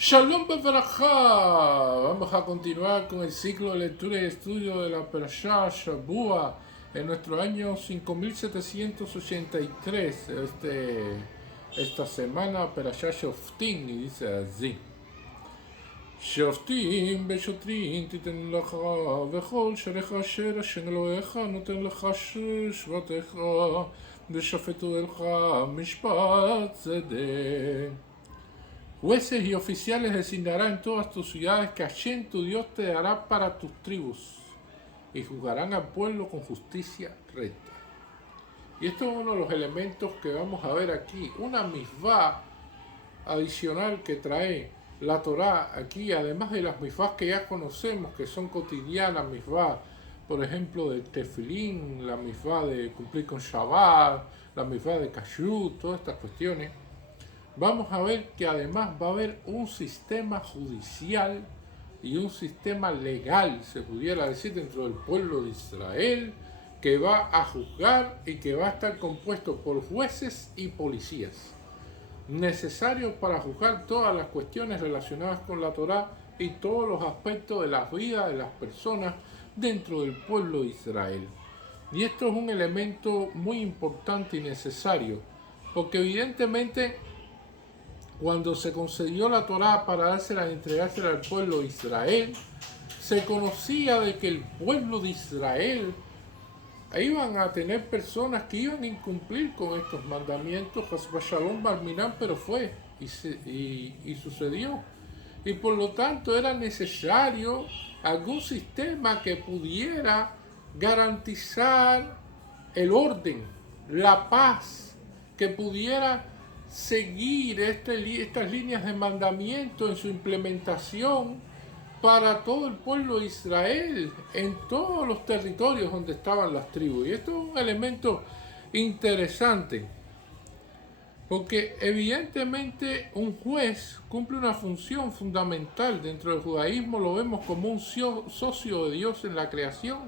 Shalom Bevarajá. Vamos a continuar con el ciclo de lectura y estudio de la Perashá Shabua en nuestro año 5783. Esta semana Perashá Shoftim, y dice así: שופטים בשוטרים תיתן לך, וכל שריך אשר השם אלוהיך נותן לך שבטיך, ושפטו לך משפט צדק. Jueces y oficiales designará en todas tus ciudades que Hashem tu Dios te dará para tus tribus, y juzgarán al pueblo con justicia recta. Y esto es uno de los elementos que vamos a ver aquí, una misvá adicional que trae la Torá aquí, además de las misvás que ya conocemos, que son cotidianas, misvá, por ejemplo, de tefilín, la misvá de cumplir con Shabbat, la misvá de kashrut, todas estas cuestiones. Vamos a ver que además va a haber un sistema judicial y un sistema legal, se pudiera decir, dentro del pueblo de Israel, que va a juzgar y que va a estar compuesto por jueces y policías, necesarios para juzgar todas las cuestiones relacionadas con la Torá y todos los aspectos de la vida de las personas dentro del pueblo de Israel. Y esto es un elemento muy importante y necesario, porque evidentemente cuando se concedió la Torá para dársela y entregársela al pueblo de Israel, se conocía de que el pueblo de Israel iban a tener personas que iban a incumplir con estos mandamientos, Shalom Barminan, pero fue y sucedió. Y por lo tanto era necesario algún sistema que pudiera garantizar el orden, la paz, que pudiera seguir estas líneas de mandamiento en su implementación para todo el pueblo de Israel, en todos los territorios donde estaban las tribus. Y esto es un elemento interesante, porque evidentemente un juez cumple una función fundamental. Dentro del judaísmo lo vemos como un socio de Dios en la creación,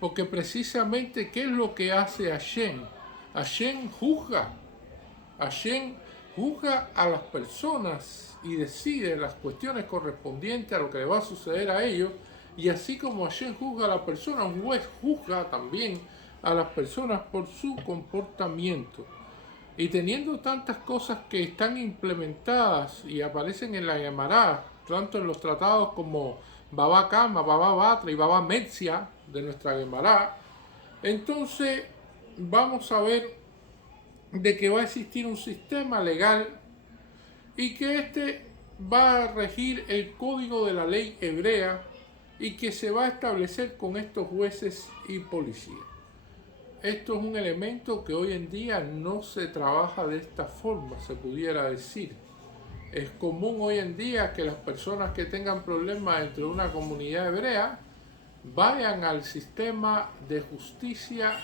porque precisamente, ¿qué es lo que hace Hashem? Hashem juzga. Hashem juzga a las personas y decide las cuestiones correspondientes a lo que le va a suceder a ellos, y así como Hashem juzga a la persona, un juez juzga también a las personas por su comportamiento. Y teniendo tantas cosas que están implementadas y aparecen en la Gemara, tanto en los tratados como Baba Kama, Baba Batra y Baba Metzia de nuestra Gemara, entonces vamos a ver de que va a existir un sistema legal y que este va a regir el código de la ley hebrea y que se va a establecer con estos jueces y policías. Esto es un elemento que hoy en día no se trabaja de esta forma, se pudiera decir. Es común hoy en día que las personas que tengan problemas dentro de una comunidad hebrea vayan al sistema de justicia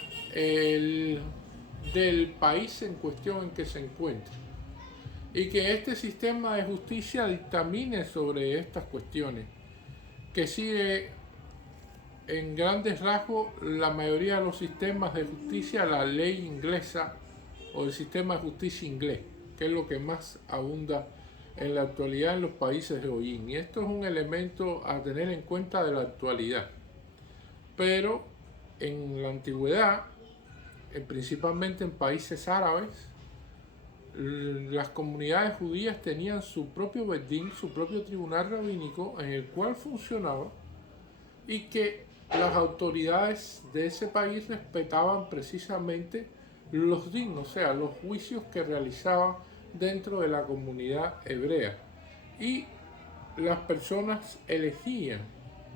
del país en cuestión en que se encuentre, y que este sistema de justicia dictamine sobre estas cuestiones, que sigue en grandes rasgos la mayoría de los sistemas de justicia, la ley inglesa o el sistema de justicia inglés, que es lo que más abunda en la actualidad en los países de hoy. Y esto es un elemento a tener en cuenta de la actualidad. Pero en la antigüedad, principalmente en países árabes, las comunidades judías tenían su propio bedín, su propio tribunal rabínico en el cual funcionaba, y que las autoridades de ese país respetaban precisamente los din, o sea, los juicios que realizaban dentro de la comunidad hebrea, y las personas elegían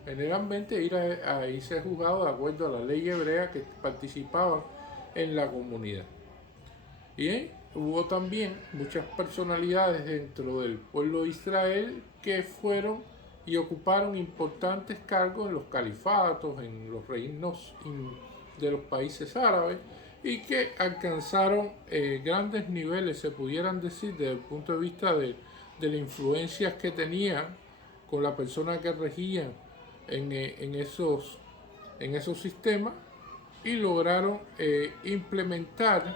generalmente ir a irse juzgado de acuerdo a la ley hebrea que participaban en la comunidad. Y hubo también muchas personalidades dentro del pueblo de Israel que fueron y ocuparon importantes cargos en los califatos, en los reinos de los países árabes, y que alcanzaron grandes niveles, se pudieran decir, desde el punto de vista de las influencias que tenían con la persona que regían en esos sistemas, y lograron implementar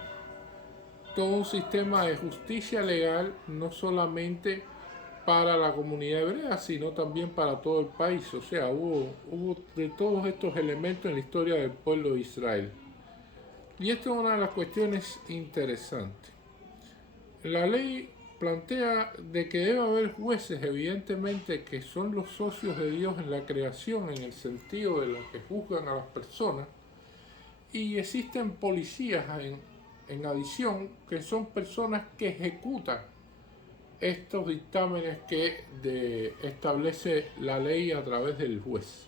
todo un sistema de justicia legal, no solamente para la comunidad hebrea, sino también para todo el país. O sea, hubo de todos estos elementos en la historia del pueblo de Israel. Y esto es una de las cuestiones interesantes. La ley plantea de que debe haber jueces, evidentemente, que son los socios de Dios en la creación, en el sentido de los que juzgan a las personas, y existen policías en adición, que son personas que ejecutan estos dictámenes que establece la ley a través del juez.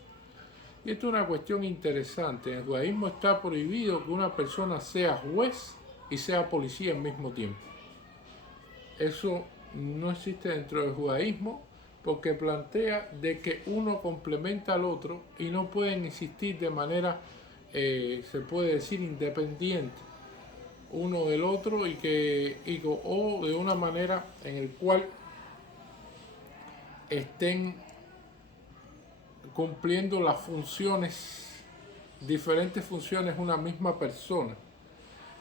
Y esto es una cuestión interesante. En el judaísmo está prohibido que una persona sea juez y sea policía al mismo tiempo. Eso no existe dentro del judaísmo, porque plantea de que uno complementa al otro y no pueden existir de manera, se puede decir, independiente uno del otro, o de una manera en el cual estén cumpliendo las funciones, diferentes funciones, una misma persona.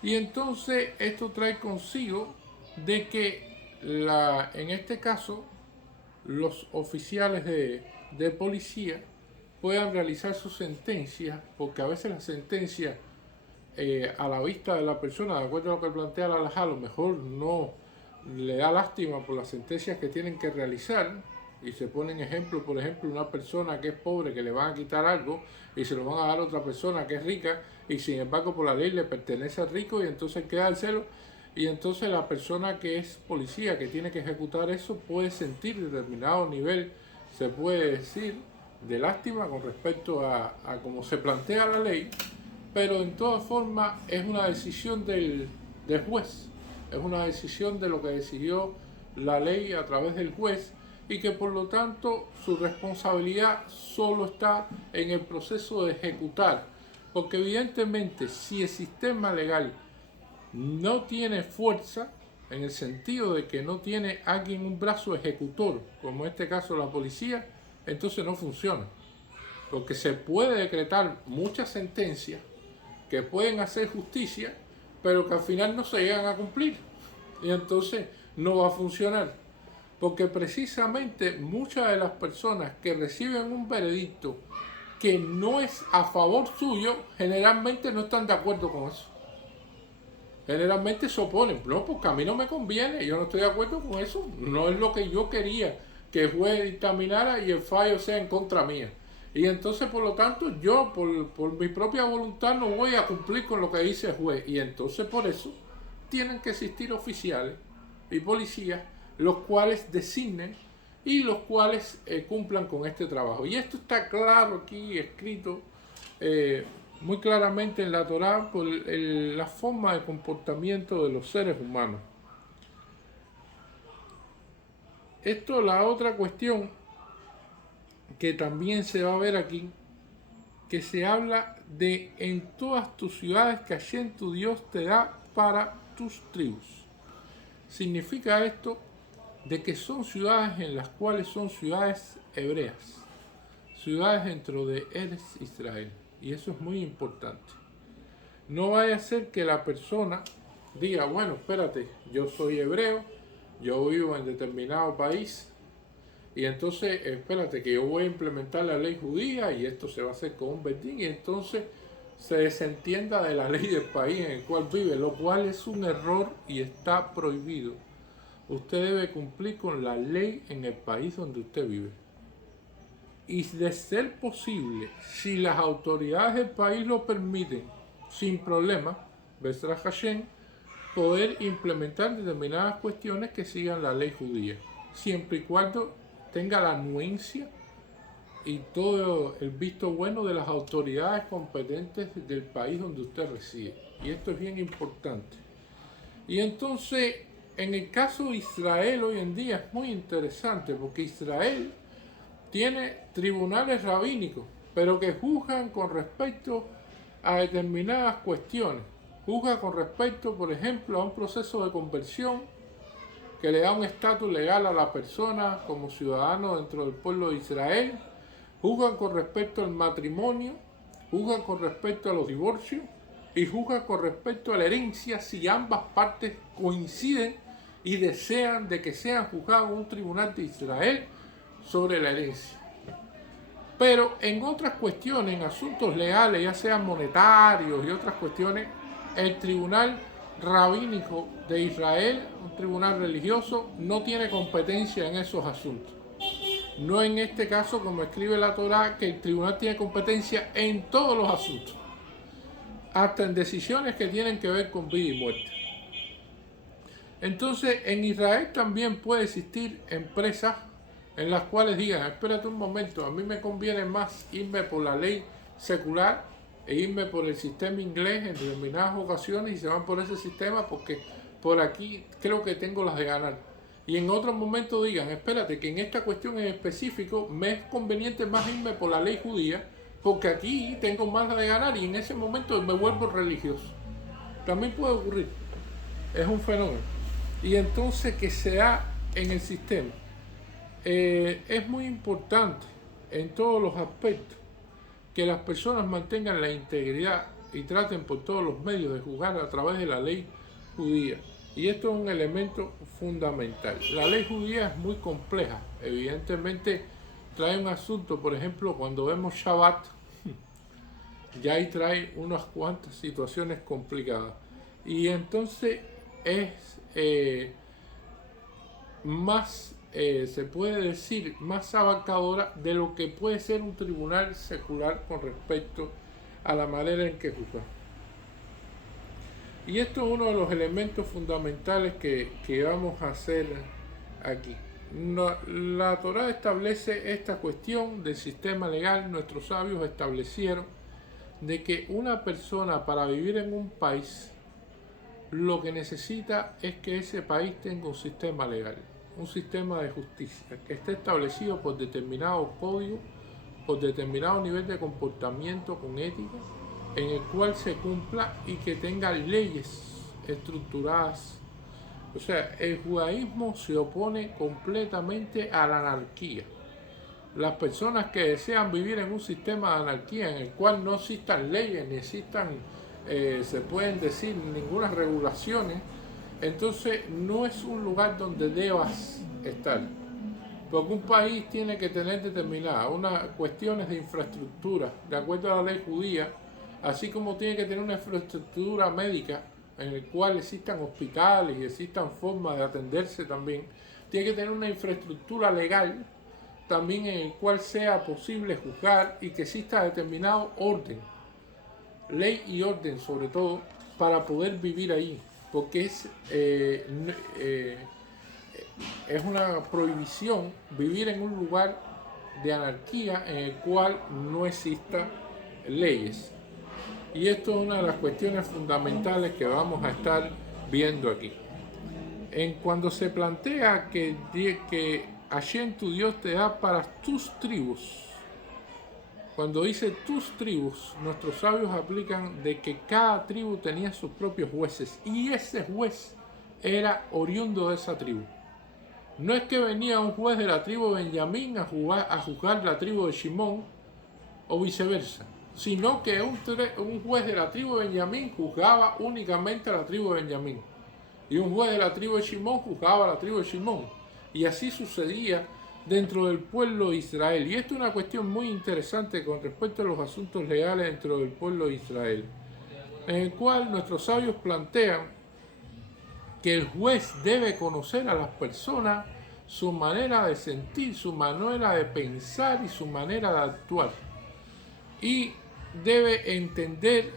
Y entonces esto trae consigo de que en este caso los oficiales de policía puedan realizar sus sentencias, porque a veces las sentencias a la vista de la persona, de acuerdo a lo que plantea la halajá, a lo mejor no le da lástima por las sentencias que tienen que realizar, y se ponen ejemplos, por ejemplo, una persona que es pobre, que le van a quitar algo y se lo van a dar a otra persona que es rica, y sin embargo por la ley le pertenece al rico, y entonces queda el celo, y entonces la persona que es policía, que tiene que ejecutar eso, puede sentir determinado nivel, se puede decir, de lástima con respecto a cómo se plantea la ley, pero en todas formas es una decisión del juez, es una decisión de lo que decidió la ley a través del juez, y que por lo tanto su responsabilidad solo está en el proceso de ejecutar, porque evidentemente si el sistema legal no tiene fuerza, en el sentido de que no tiene alguien un brazo ejecutor, como en este caso la policía, entonces no funciona, porque se puede decretar muchas sentencias que pueden hacer justicia, pero que al final no se llegan a cumplir, y entonces no va a funcionar, porque precisamente muchas de las personas que reciben un veredicto que no es a favor suyo, generalmente no están de acuerdo con eso. Generalmente se oponen, no, porque a mí no me conviene, yo no estoy de acuerdo con eso, no es lo que yo quería que el juez dictaminara y el fallo sea en contra mía. Y entonces, por lo tanto, yo por mi propia voluntad no voy a cumplir con lo que dice el juez. Y entonces por eso tienen que existir oficiales y policías, los cuales designen y los cuales cumplan con este trabajo. Y esto está claro aquí, escrito muy claramente en la Torá por la forma de comportamiento de los seres humanos. Esto es la otra cuestión que también se va a ver aquí, que se habla de en todas tus ciudades que Hashem tu Dios te da para tus tribus. Significa esto de que son ciudades en las cuales son ciudades hebreas, ciudades dentro de Eretz Israel, y eso es muy importante. No vaya a ser que la persona diga, bueno, espérate, yo soy hebreo, yo vivo en determinado país, y entonces, espérate, que yo voy a implementar la ley judía y esto se va a hacer con un bedín, y entonces se desentienda de la ley del país en el cual vive, lo cual es un error y está prohibido. Usted debe cumplir con la ley en el país donde usted vive. Y de ser posible, si las autoridades del país lo permiten, sin problema, Besra Hashem, poder implementar determinadas cuestiones que sigan la ley judía, siempre y cuando tenga la anuencia y todo el visto bueno de las autoridades competentes del país donde usted reside. Y esto es bien importante. Y entonces, en el caso de Israel hoy en día es muy interesante, porque Israel tiene tribunales rabínicos, pero que juzgan con respecto a determinadas cuestiones. Juzga con respecto, por ejemplo, a un proceso de conversión que le da un estatus legal a la persona como ciudadano dentro del pueblo de Israel. Juzgan con respecto al matrimonio, juzgan con respecto a los divorcios y juzgan con respecto a la herencia si ambas partes coinciden y desean de que sean juzgados en un tribunal de Israel sobre la herencia. Pero en otras cuestiones, en asuntos legales, ya sean monetarios y otras cuestiones, el tribunal rabínico de Israel, un tribunal religioso, no tiene competencia en esos asuntos. No en este caso, como escribe la Torá, que el tribunal tiene competencia en todos los asuntos, hasta en decisiones que tienen que ver con vida y muerte. Entonces, en Israel también puede existir empresas en las cuales digan, espérate un momento, a mí me conviene más irme por la ley secular e irme por el sistema inglés en determinadas ocasiones, y se van por ese sistema porque por aquí creo que tengo las de ganar. Y en otros momentos digan, espérate, que en esta cuestión en específico me es conveniente más irme por la ley judía porque aquí tengo más las de ganar, y en ese momento me vuelvo religioso. También puede ocurrir, es un fenómeno. Y entonces que se da en el sistema. Es muy importante en todos los aspectos que las personas mantengan la integridad y traten por todos los medios de juzgar a través de la ley judía. Y esto es un elemento fundamental. La ley judía es muy compleja. Evidentemente trae un asunto, por ejemplo, cuando vemos Shabbat, ya ahí trae unas cuantas situaciones complicadas. Y entonces es más, se puede decir, más abarcadora de lo que puede ser un tribunal secular con respecto a la manera en que juzga. Y esto es uno de los elementos fundamentales que vamos a hacer aquí. La Torá establece esta cuestión del sistema legal. Nuestros sabios establecieron de que una persona, para vivir en un país, lo que necesita es que ese país tenga un sistema legal, un sistema de justicia que esté establecido por determinados códigos, por determinado nivel de comportamiento con ética, en el cual se cumpla y que tenga leyes estructuradas. O sea, el judaísmo se opone completamente a la anarquía. Las personas que desean vivir en un sistema de anarquía en el cual no existan leyes, ni existan, se pueden decir, ninguna regulaciones, entonces no es un lugar donde debas estar. Porque un país tiene que tener determinadas unas cuestiones de infraestructura, de acuerdo a la ley judía, así como tiene que tener una infraestructura médica en el cual existan hospitales y existan formas de atenderse también. Tiene que tener una infraestructura legal también en el cual sea posible juzgar y que exista determinado orden, ley y orden sobre todo, para poder vivir ahí, porque es una prohibición vivir en un lugar de anarquía en el cual no existan leyes. Y esto es una de las cuestiones fundamentales que vamos a estar viendo aquí. Cuando se plantea que Hashem tu Dios te da para tus tribus, cuando dice tus tribus, nuestros sabios aplican de que cada tribu tenía sus propios jueces y ese juez era oriundo de esa tribu. No es que venía un juez de la tribu de Benjamín a juzgar la tribu de Shimón o viceversa, sino que un juez de la tribu de Benjamín juzgaba únicamente a la tribu de Benjamín y un juez de la tribu de Shimón juzgaba a la tribu de Shimón, y así sucedía dentro del pueblo de Israel. Y esto es una cuestión muy interesante con respecto a los asuntos legales dentro del pueblo de Israel, en el cual nuestros sabios plantean que el juez debe conocer a las personas, su manera de sentir, su manera de pensar y su manera de actuar, y debe entender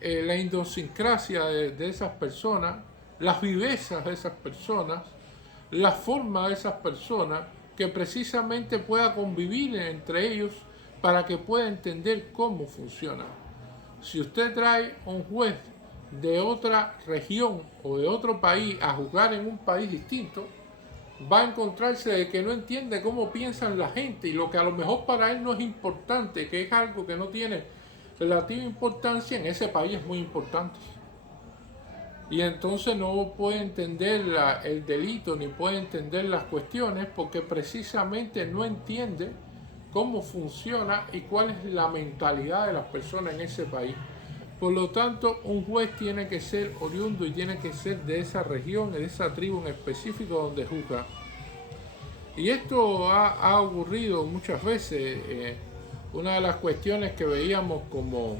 la idiosincrasia de esas personas, las vivezas de esas personas, la forma de esas personas, que precisamente pueda convivir entre ellos para que pueda entender cómo funciona. Si usted trae un juez de otra región o de otro país a juzgar en un país distinto, va a encontrarse de que no entiende cómo piensan la gente, y lo que a lo mejor para él no es importante, que es algo que no tiene relativa importancia, en ese país es muy importante. Y entonces no puede entender el delito ni puede entender las cuestiones porque precisamente no entiende cómo funciona y cuál es la mentalidad de las personas en ese país. Por lo tanto, un juez tiene que ser oriundo y tiene que ser de esa región, de esa tribu en específico donde juzga. Y esto ha ocurrido muchas veces. Una de las cuestiones que veíamos como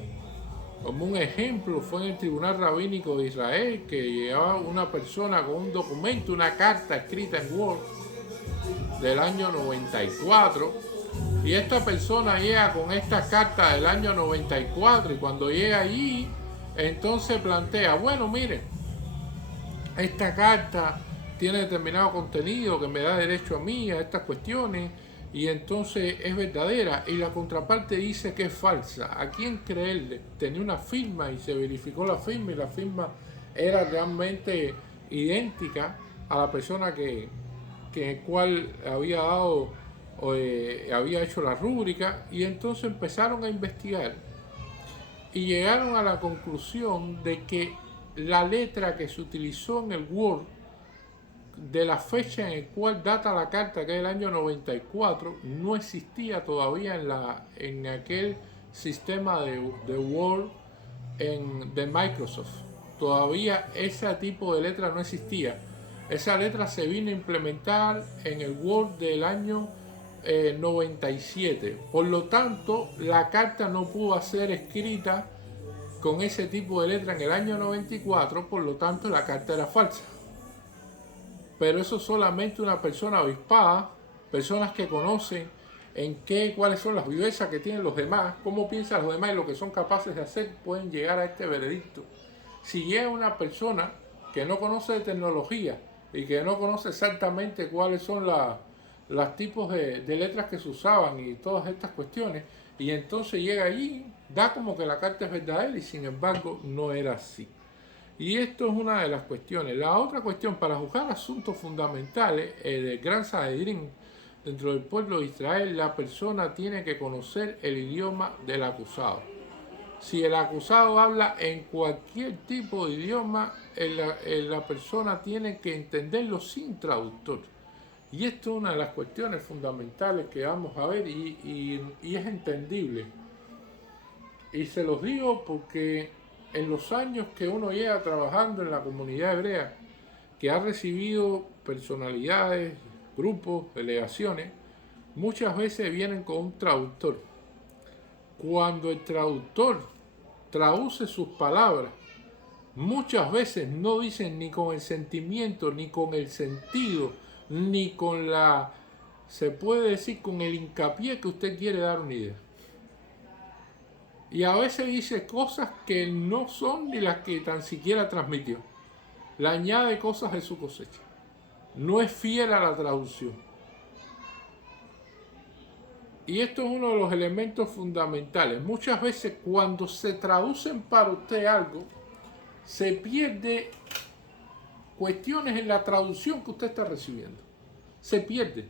un ejemplo fue en el Tribunal Rabínico de Israel, que llevaba una persona con un documento, una carta escrita en Word del año 94, y esta persona llega con esta carta del año 94 y cuando llega allí, entonces plantea, bueno, mire, esta carta tiene determinado contenido que me da derecho a mí, a estas cuestiones, y entonces es verdadera, y la contraparte dice que es falsa. ¿A quién creerle? Tenía una firma y se verificó la firma, y la firma era realmente idéntica a la persona que el cual había dado había hecho la rúbrica, y entonces empezaron a investigar y llegaron a la conclusión de que la letra que se utilizó en el Word de la fecha en la cual data la carta, que es el año 94, no existía todavía en aquel sistema de Word de Microsoft. Todavía ese tipo de letra no existía. Esa letra se vino a implementar en el Word del año 97. Por lo tanto, la carta no pudo ser escrita con ese tipo de letra en el año 94, por lo tanto la carta era falsa. Pero eso solamente una persona avispada, personas que conocen cuáles son las vivencias que tienen los demás, cómo piensan los demás y lo que son capaces de hacer, pueden llegar a este veredicto. Si llega una persona que no conoce de tecnología y que no conoce exactamente cuáles son los tipos de letras que se usaban y todas estas cuestiones, y entonces llega allí, da como que la carta es verdadera y sin embargo no era así. Y esto es una de las cuestiones. La otra cuestión, para juzgar asuntos fundamentales del Gran Sanedrín dentro del pueblo de Israel, la persona tiene que conocer el idioma del acusado. Si el acusado habla en cualquier tipo de idioma, la persona tiene que entenderlo sin traductor. Y esto es una de las cuestiones fundamentales que vamos a ver y es entendible. Y se los digo porque en los años que uno lleva trabajando en la comunidad hebrea, que ha recibido personalidades, grupos, delegaciones, muchas veces vienen con un traductor. Cuando el traductor traduce sus palabras, muchas veces no dicen ni con el sentimiento, ni con el sentido, ni con se puede decir, con el hincapié que usted quiere dar una idea. Y a veces dice cosas que no son ni las que tan siquiera transmitió. Le añade cosas de su cosecha. No es fiel a la traducción. Y esto es uno de los elementos fundamentales. Muchas veces cuando se traducen para usted algo, se pierde cuestiones en la traducción que usted está recibiendo. Se pierde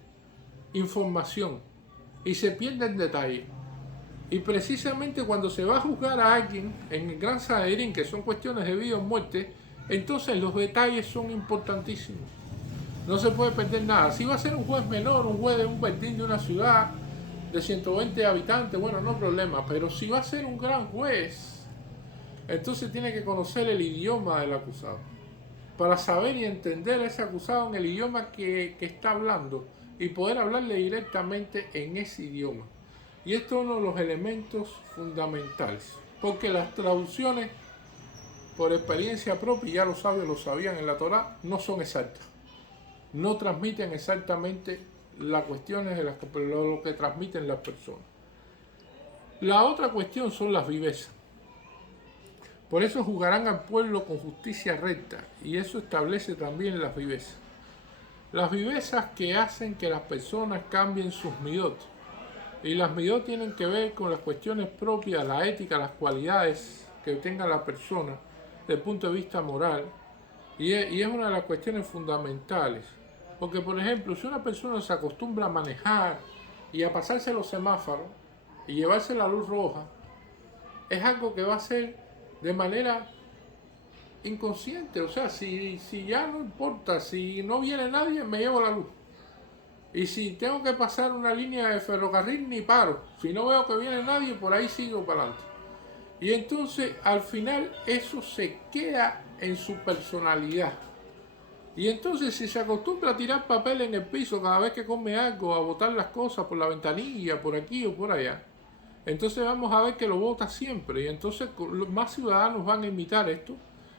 información y se pierde el detalle. Y precisamente cuando se va a juzgar a alguien en el Gran Sanedrín, que son cuestiones de vida o muerte, entonces los detalles son importantísimos. No se puede perder nada. Si va a ser un juez menor, un juez de un verdín de una ciudad de 120 habitantes, bueno, no hay problema. Pero si va a ser un gran juez, entonces tiene que conocer el idioma del acusado, para saber y entender a ese acusado en el idioma que está hablando y poder hablarle directamente en ese idioma. Y esto es uno de los elementos fundamentales, porque las traducciones, por experiencia propia, ya los sabios lo sabían en la Torá, no son exactas. No transmiten exactamente las cuestiones de lo que transmiten las personas. La otra cuestión son las vivezas. Por eso juzgarán al pueblo con justicia recta, y eso establece también las vivezas. Las vivezas que hacen que las personas cambien sus midot. Y las midot tienen que ver con las cuestiones propias, la ética, las cualidades que tenga la persona desde el punto de vista moral. Y es una de las cuestiones fundamentales. Porque, por ejemplo, si una persona se acostumbra a manejar y a pasarse los semáforos y llevarse la luz roja, es algo que va a hacer de manera inconsciente. O sea, si ya no importa, si no viene nadie, me llevo la luz. Y si tengo que pasar una línea de ferrocarril, ni paro. Si no veo que viene nadie, por ahí sigo para adelante. Y entonces al final eso se queda en su personalidad. Y entonces si se acostumbra a tirar papel en el piso cada vez que come algo, a botar las cosas por la ventanilla, por aquí o por allá, entonces vamos a ver que lo bota siempre. Y entonces más ciudadanos van a imitar esto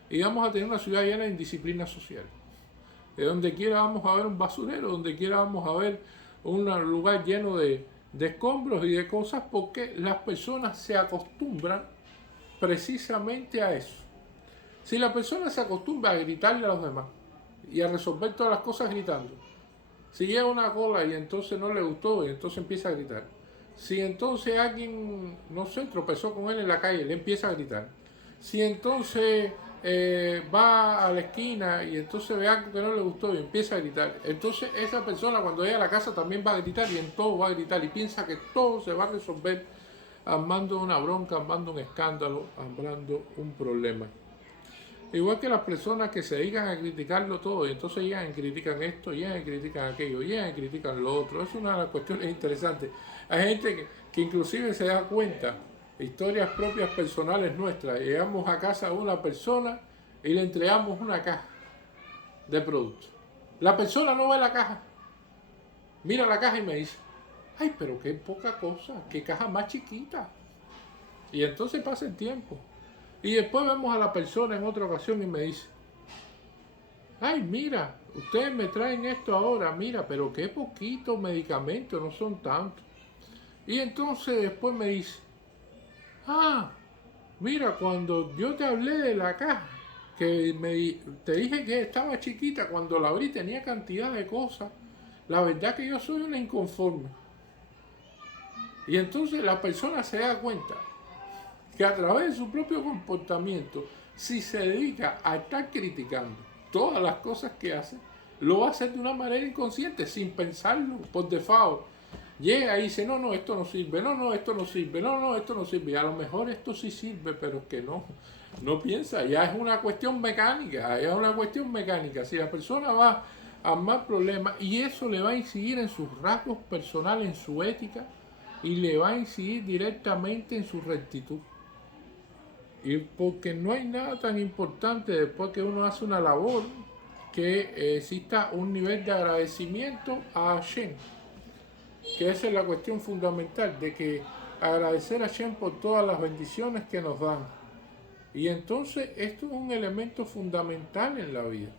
y vamos a tener una ciudad llena de indisciplina social. De donde quiera vamos a ver un basurero, donde quiera vamos a ver un lugar lleno de escombros y de cosas, porque las personas se acostumbran precisamente a eso. Si la persona se acostumbra a gritarle a los demás y a resolver todas las cosas gritando, si lleva una cola y entonces no le gustó y entonces empieza a gritar, si entonces alguien, no sé, tropezó con él en la calle, le empieza a gritar, si entonces va a la esquina y entonces ve algo que no le gustó y empieza a gritar, entonces esa persona cuando llega a la casa también va a gritar y en todo va a gritar y piensa que todo se va a resolver armando una bronca, armando un escándalo, armando un problema. Igual que las personas que se dedican a criticarlo todo y entonces llegan y critican esto, llegan y critican aquello, llegan y critican lo otro. Es una de las cuestiones interesantes. Hay gente que inclusive se da cuenta, historias propias personales nuestras. Llegamos a casa de una persona y le entregamos una caja de productos. La persona no ve la caja, mira la caja y me dice, ay, pero qué poca cosa, qué caja más chiquita. Y entonces pasa el tiempo. Y después vemos a la persona en otra ocasión y me dice, ay, mira, ustedes me traen esto ahora, mira, pero qué poquito medicamento, no son tantos. Y entonces después me dice, ah, mira, cuando yo te hablé de la caja, te dije que estaba chiquita, cuando la abrí tenía cantidad de cosas, la verdad que yo soy una inconforme. Y entonces la persona se da cuenta que a través de su propio comportamiento, si se dedica a estar criticando todas las cosas que hace, lo va a hacer de una manera inconsciente, sin pensarlo, por default. Llega y dice, no, esto no sirve, no, esto no sirve, no, esto no sirve. Y a lo mejor esto sí sirve, pero es que no piensa. Ya es una cuestión mecánica, Si la persona va a armar problemas y eso le va a incidir en sus rasgos personales, en su ética, y le va a incidir directamente en su rectitud. Y porque no hay nada tan importante después que uno hace una labor que exista un nivel de agradecimiento a Hashem, que esa es la cuestión fundamental, de que agradecer a Hashem por todas las bendiciones que nos dan. Y entonces esto es un elemento fundamental en la vida.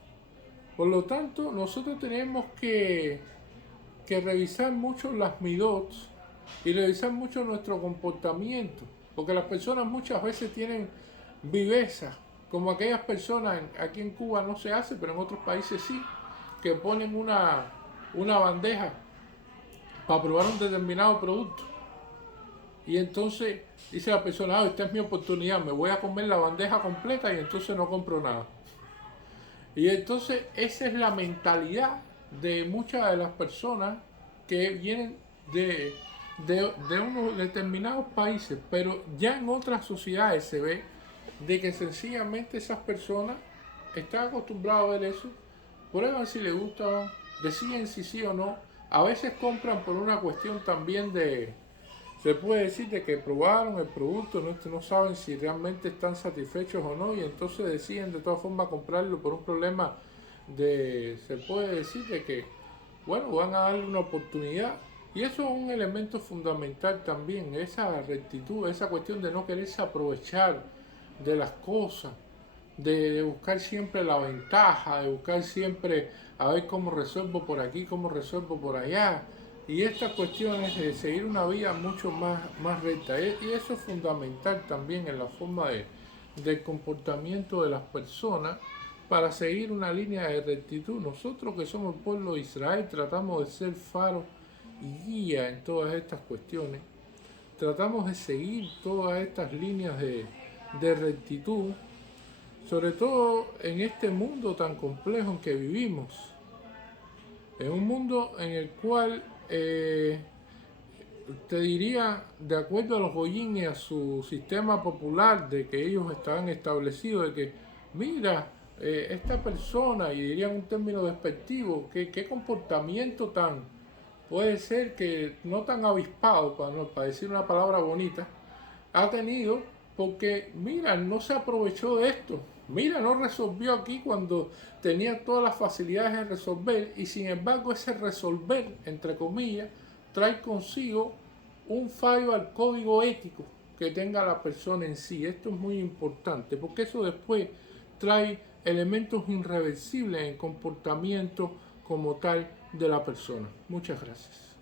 Por lo tanto, nosotros tenemos que revisar mucho las midot y revisar mucho nuestro comportamiento, porque las personas muchas veces tienen viveza, como aquellas personas, aquí en Cuba no se hace, pero en otros países sí, que ponen una bandeja para probar un determinado producto. Y entonces dice la persona, esta es mi oportunidad, me voy a comer la bandeja completa y entonces no compro nada. Y entonces esa es la mentalidad de muchas de las personas que vienen de unos determinados países, pero ya en otras sociedades se ve de que sencillamente esas personas están acostumbradas a ver eso, prueban si les gusta, deciden si sí o no, a veces compran por una cuestión también se puede decir de que probaron el producto, no saben si realmente están satisfechos o no, y entonces deciden de todas formas comprarlo por un problema se puede decir de que, bueno, van a darle una oportunidad. Y eso es un elemento fundamental también, esa rectitud, esa cuestión de no quererse aprovechar de las cosas, de buscar siempre la ventaja, de buscar siempre a ver cómo resuelvo por aquí, cómo resuelvo por allá. Y estas cuestiones de seguir una vida mucho más recta. Y eso es fundamental también en la forma del comportamiento de las personas para seguir una línea de rectitud. Nosotros que somos el pueblo de Israel tratamos de ser faro y guía en todas estas cuestiones. Tratamos de seguir todas estas líneas de rectitud, sobre todo en este mundo tan complejo en que vivimos. En un mundo en el cual te diría, de acuerdo a los goyín y a su sistema popular, de que ellos estaban establecidos, de que, mira, esta persona, y dirían un término despectivo, qué comportamiento tan, puede ser que no tan avispado, para decir una palabra bonita, ha tenido porque mira, no se aprovechó de esto. Mira, no resolvió aquí cuando tenía todas las facilidades de resolver y sin embargo ese resolver, entre comillas, trae consigo un fallo al código ético que tenga la persona en sí. Esto es muy importante porque eso después trae elementos irreversibles en el comportamiento como tal de la persona. Muchas gracias.